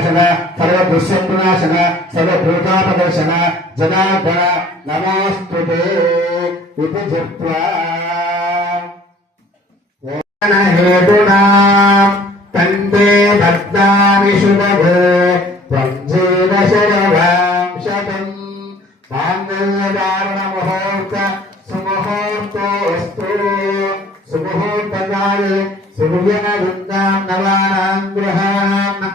వినాశన సర్వ దుష్యం వినాశన సర్వ భూతాపదర్శన జనార్దన నమోస్తుతే ఇది చెప్తా హేతునా కందే భక్తాని శుభే త్వంజీవ శరవాం శతం మాంగళ్యధారణ ముహూర్త సుముహూర్తోస్తు సుముహూర్తకాలే సూర్యన వృందాం నవానాం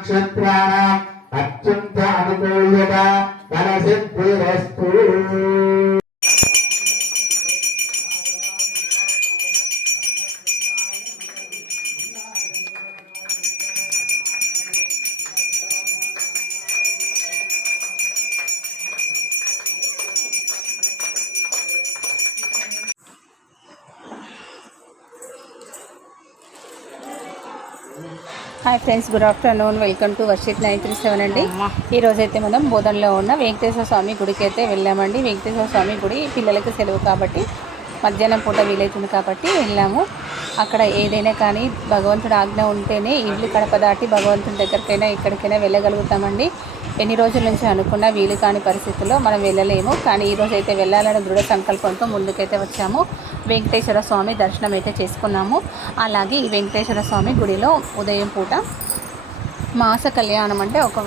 நட்சத்திராணாம் அத்யந்த அனுகூல்யதா தனசித்திரஸ்து Thank you. Hi friends good afternoon. Welcome to Varshith nine three seven అండి. ఈరోజు అయితే మనం బోధనలో ఉన్న వెంకటేశ్వర స్వామి గుడికి అయితే వెళ్ళామండి. వెంకటేశ్వర స్వామి గుడి పిల్లలకి సెలవు కాబట్టి మధ్యాహ్నం పూట వీలైతుంది కాబట్టి వెళ్ళాము. అక్కడ ఏదైనా కానీ భగవంతుడు ఆజ్ఞ ఉంటేనే ఇల్లు కడప దాటి భగవంతుడి దగ్గరికైనా ఎక్కడికైనా వెళ్ళగలుగుతామండి. ఎన్ని రోజుల నుంచి అనుకున్నా వీలు కాని పరిస్థితుల్లో మనం వెళ్ళలేము. కానీ ఈరోజు అయితే వెళ్ళాలనే దృఢ సంకల్పంతో ముందుకైతే వచ్చాము. వెంకటేశ్వర స్వామి దర్శనం అయితే చేసుకున్నాము. అలాగే ఈ వెంకటేశ్వర స్వామి గుడిలో ఉదయం పూట మాస కళ్యాణం అంటే ఒక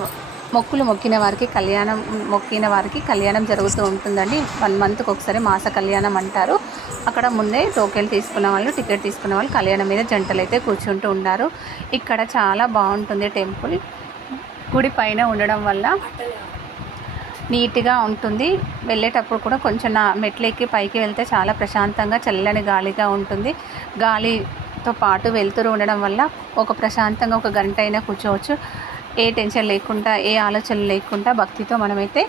మొక్కులు మొక్కిన వారికి కళ్యాణం మొక్కిన వారికి కళ్యాణం జరుగుతూ ఉంటుందండి. వన్ మంత్కి ఒకసారి మాస కళ్యాణం అంటారు. అక్కడ ముందే టోకెన్ తీసుకున్న వాళ్ళు టికెట్ తీసుకున్న వాళ్ళు కళ్యాణం మీద జంటలు అయితే కూర్చుంటూ ఉన్నారు. ఇక్కడ చాలా బాగుంటుంది టెంపుల్. గుడి పైన ఉండడం వల్ల నీట్గా ఉంటుంది. వెళ్ళేటప్పుడు కూడా కొంచెం నా మెట్లెక్కి పైకి వెళ్తే చాలా ప్రశాంతంగా చల్లని గాలిగా ఉంటుంది. గాలితో పాటు వెళ్తూ ఉండడం వల్ల ఒక ప్రశాంతంగా ఒక గంట అయినా కూర్చోవచ్చు. ఏ టెన్షన్ లేకుండా ఏ ఆలోచన లేకుండా భక్తితో మనమైతే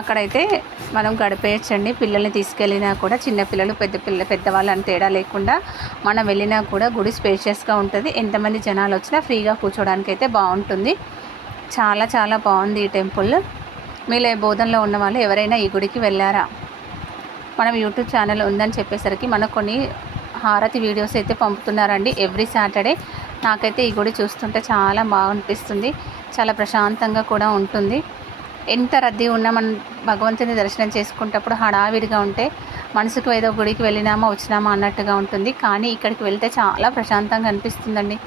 అక్కడైతే మనం గడిపేయచ్చండి. పిల్లల్ని తీసుకెళ్ళినా కూడా చిన్నపిల్లలు పెద్ద పిల్ల పెద్దవాళ్ళు అని తేడా లేకుండా మనం వెళ్ళినా కూడా గుడి స్పేషియస్గా ఉంటుంది. ఎంతమంది జనాలు వచ్చినా ఫ్రీగా కూర్చోడానికి అయితే బాగుంటుంది. చాలా చాలా బాగుంది ఈ టెంపుల్. మీలో బోధనలో ఉన్న వాళ్ళు ఎవరైనా ఈ గుడికి వెళ్ళారా? మనం యూట్యూబ్ ఛానల్ ఉందని చెప్పేసరికి మనకు కొన్ని హారతి వీడియోస్ అయితే పంపుతున్నారండి ఎవ్రీ సాటర్డే. నాకైతే ఈ గుడి చూస్తుంటే చాలా బాగా అనిపిస్తుంది. చాలా ప్రశాంతంగా కూడా ఉంటుంది. ఎంత రద్దీ ఉన్నా మనం భగవంతుని దర్శనం చేసుకునేటప్పుడు హడావిడిగా ఉంటే మనసుకు ఏదో గుడికి వెళ్ళినామా వచ్చినామా అన్నట్టుగా ఉంటుంది. కానీ ఇక్కడికి వెళ్తే చాలా ప్రశాంతంగా అనిపిస్తుందండి.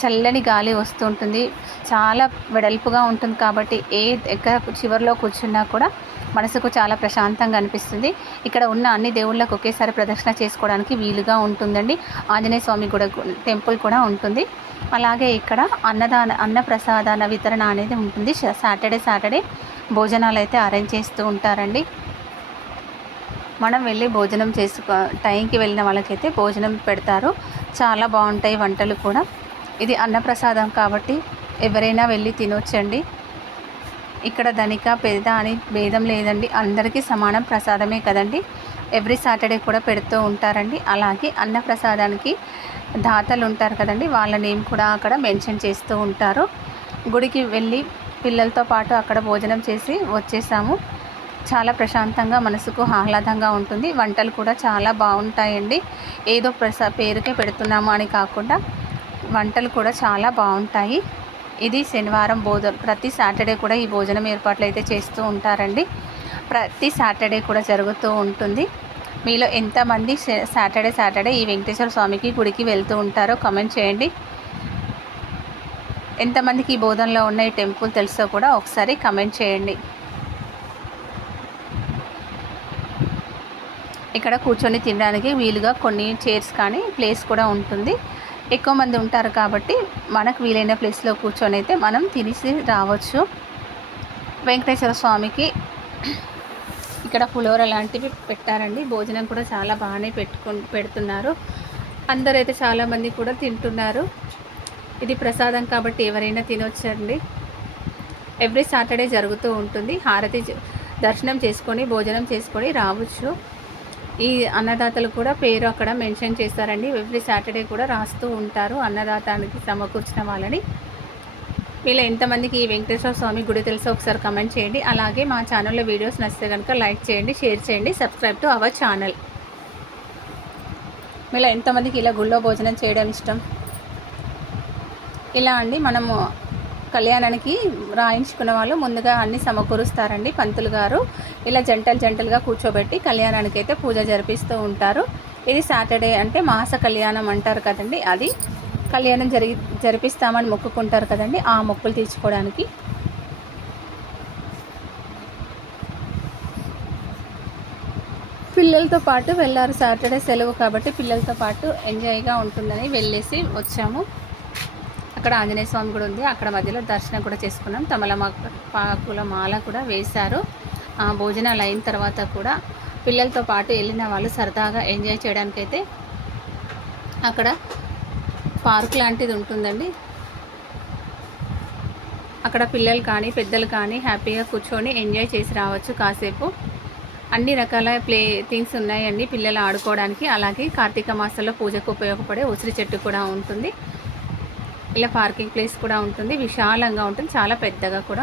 చల్లని గాలి వస్తూ ఉంటుంది. చాలా వెడల్పుగా ఉంటుంది కాబట్టి ఏ ఎక్కడ చివరిలో కూర్చున్నా కూడా మనసుకు చాలా ప్రశాంతంగా అనిపిస్తుంది. ఇక్కడ ఉన్న అన్ని దేవుళ్ళకు ఒకేసారి ప్రదక్షిణ చేసుకోవడానికి వీలుగా ఉంటుందండి. ఆంజనేయ స్వామి కూడా టెంపుల్ కూడా ఉంటుంది. అలాగే ఇక్కడ అన్నదాన అన్న ప్రసాదాన వితరణ అనేది ఉంటుంది. సాటర్డే సాటర్డే భోజనాలు అయితే అరేంజ్ చేస్తూ ఉంటారండి. మనం వెళ్ళి భోజనం చేసుకో టైంకి వెళ్ళిన వాళ్ళకైతే భోజనం పెడతారు. చాలా బాగుంటాయి వంటలు కూడా. ఇది అన్నప్రసాదం కాబట్టి ఎవరైనా వెళ్ళి తినొచ్చండి. ఇక్కడ ధనిక పేద అని భేదం లేదండి. అందరికీ సమానం ప్రసాదమే కదండి. ఎవ్రీ సాటర్డే కూడా పెడుతూ ఉంటారండి. అలాగే అన్న ప్రసాదానికి దాతలు ఉంటారు కదండి వాళ్ళ నేమ్ కూడా అక్కడ మెన్షన్ చేస్తూ ఉంటారు. గుడికి వెళ్ళి పిల్లలతో పాటు అక్కడ భోజనం చేసి వచ్చేసాము. చాలా ప్రశాంతంగా మనసుకు ఆహ్లాదంగా ఉంటుంది. వంటలు కూడా చాలా బాగుంటాయండి. ఏదో ప్రసా పేరుకే పెడుతున్నాము అని కాకుండా వంటలు కూడా చాలా బాగుంటాయి. ఇది శనివారం భోజనం ప్రతి సాటర్డే కూడా ఈ భోజనం ఏర్పాట్లు అయితే చేస్తూ ఉంటారండి. ప్రతి సాటర్డే కూడా జరుగుతూ ఉంటుంది. మీలో ఎంతమంది సాటర్డే సాటర్డే ఈ వెంకటేశ్వర స్వామికి గుడికి వెళ్తూ ఉంటారో కమెంట్ చేయండి. ఎంతమందికి ఈ బోధనలో ఉన్న ఈ టెంపుల్ తెలుసో కూడా ఒకసారి కమెంట్ చేయండి. ఇక్కడ కూర్చొని తినడానికి వీలుగా కొన్ని చైర్స్ కానీ ప్లేస్ కూడా ఉంటుంది. ఎక్కువ మంది ఉంటారు కాబట్టి మనకు వీలైన ప్లేస్లో కూర్చొని అయితే మనం తినేసి రావచ్చు. వెంకటేశ్వర స్వామికి ఇక్కడ పులిహోర లాంటివి పెట్టారండి. భోజనం కూడా చాలా బాగానే పెట్టుకు పెడుతున్నారు. అందరైతే చాలామంది కూడా తింటున్నారు. ఇది ప్రసాదం కాబట్టి ఎవరైనా తినొచ్చండి. ఎవ్రీ సాటర్డే జరుగుతూ ఉంటుంది. హారతి దర్శనం చేసుకొని భోజనం చేసుకొని రావచ్చు. ఈ అన్నదాతలు కూడా పేరు అక్కడ మెన్షన్ చేస్తారండి. ఎవ్రీ సాటర్డే కూడా రాస్తూ ఉంటారు అన్నదాతానికి సమకూర్చిన వాళ్ళని. మీలో ఎంతమందికి ఈ వెంకటేశ్వర స్వామి గుడి తెలుసో ఒకసారి కమెంట్ చేయండి. అలాగే మా ఛానల్లో వీడియోస్ నచ్చితే కనుక లైక్ చేయండి షేర్ చేయండి సబ్స్క్రైబ్ టు అవర్ ఛానల్ మీలో ఎంతమందికి ఇలా గుళ్ళో భోజనం చేయడం ఇష్టం? ఇలా అండి మనము కళ్యాణానికి రాయించుకున్న వాళ్ళు ముందుగా అన్ని సమకూరుస్తారండి పంతులు గారు. ఇలా జంటలు జంటలుగా కూర్చోబెట్టి కళ్యాణానికి అయితే పూజ జరిపిస్తూ ఉంటారు. ఇది సాటర్డే అంటే మాస కళ్యాణం అంటారు కదండి అది. కళ్యాణం జరిగి జరిపిస్తామని మొక్కుకుంటారు కదండి ఆ మొక్కులు తీర్చుకోవడానికి. పిల్లలతో పాటు వెళ్ళారు సాటర్డే సెలవు కాబట్టి పిల్లలతో పాటు ఎంజాయ్గా ఉంటుందని వెళ్ళేసి వచ్చాము. అక్కడ ఆంజనేయ స్వామి కూడా ఉంది. అక్కడ మధ్యలో దర్శనం కూడా చేసుకున్నాం. తమలపాకుల మాల కూడా వేశారు. ఆ భోజనాలు అయిన తర్వాత కూడా పిల్లలతో పాటు వెళ్ళిన వాళ్ళు సరదాగా ఎంజాయ్ చేయడానికైతే అక్కడ పార్క్ లాంటిది ఉంటుందండి. అక్కడ పిల్లలు కానీ పెద్దలు కానీ హ్యాపీగా కూర్చొని ఎంజాయ్ చేసి రావచ్చు కాసేపు. అన్ని రకాల ప్లే థింగ్స్ ఉన్నాయండి పిల్లలు ఆడుకోవడానికి. అలాగే కార్తీక మాసంలో పూజకు ఉపయోగపడే ఉసిరి చెట్టు కూడా ఉంటుంది. ఇలా పార్కింగ్ ప్లేస్ కూడా ఉంటుంది. విశాలంగా ఉంటుంది. చాలా పెద్దగా కూడా